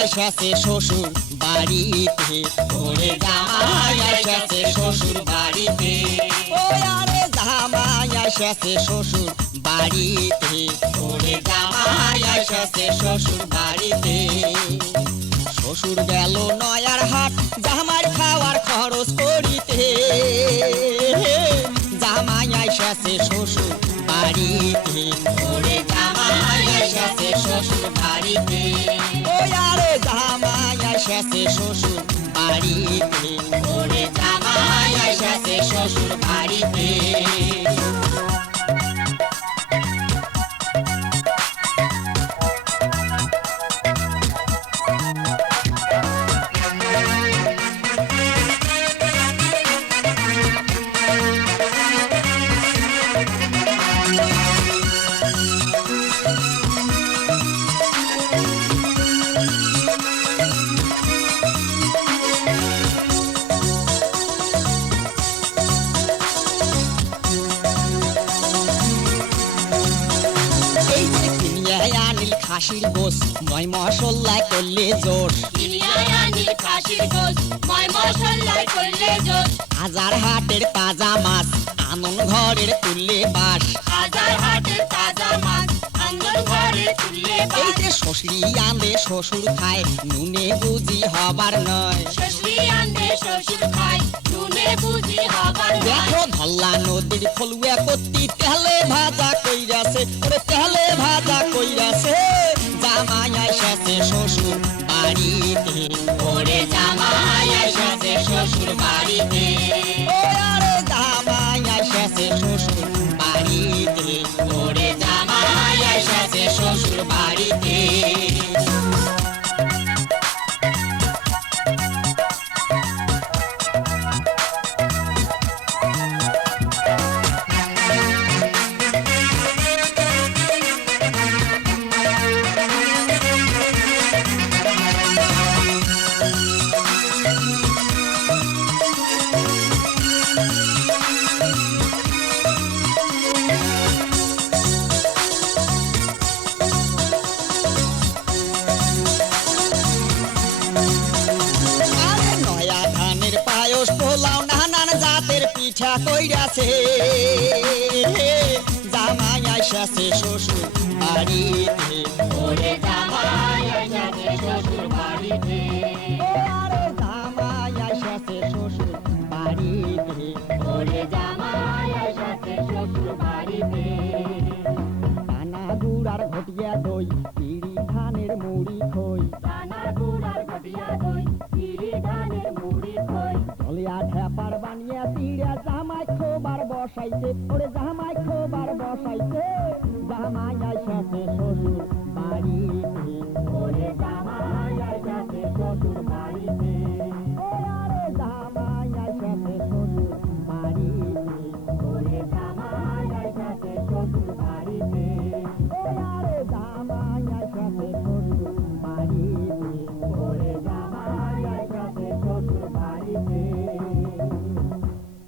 আইসাছে শ্বশুর বাড়িতে। ওরে জামাই আইসাছে শ্বশুর বাড়িতে। ও আরে জামাই আইসাছে শ্বশুর বাড়িতে। ওরে জামাই আইসাছে শ্বশুর বাড়িতে। শ্বশুর গেল নয়ার হাট জামার খাওয়ার খরচ করিতে। জামাই আইসাছে শ্বশুর বাড়িতে। ওরে বাড়িতে খাসির গোস ময় মশল্লায় করলে জোর হাজার হাটের তাজা মাছ আনন ঘরের তুললে বাস। হাজার হাটের তাজা মাছ এই যে শ্বশুরি আনে শ্বশুর খায়, নুনে বুঝি হবার নয়। নয় দেখো ধল্লা নদীর ফলুয়া কত্তি তেলে ভাজা কইরাছে তেলে ভাজা কইরাছে। জামাই শেষে শ্বশুর বাড়িতে পিঠা কইরাছে জামাই আইসাছে শ্বশুর বাড়িতে। ওরে জামাই আইসাছে শ্বশুর বাড়িতে। ও আরে জামাই আইসাছে শ্বশুর বাড়িতে। ওরে জামাই আইসাছে শ্বশুর বাড়িতে। কানা গুড়ার ঘটিয়া দই পিড়ি ধানের মুড়ি খই। গুড়ার ঘটিয়া দই বসাইছে। ওরে জামাই খোবার বসাইছে জামাই আইসাতে শ্বশুর বাড়িতে।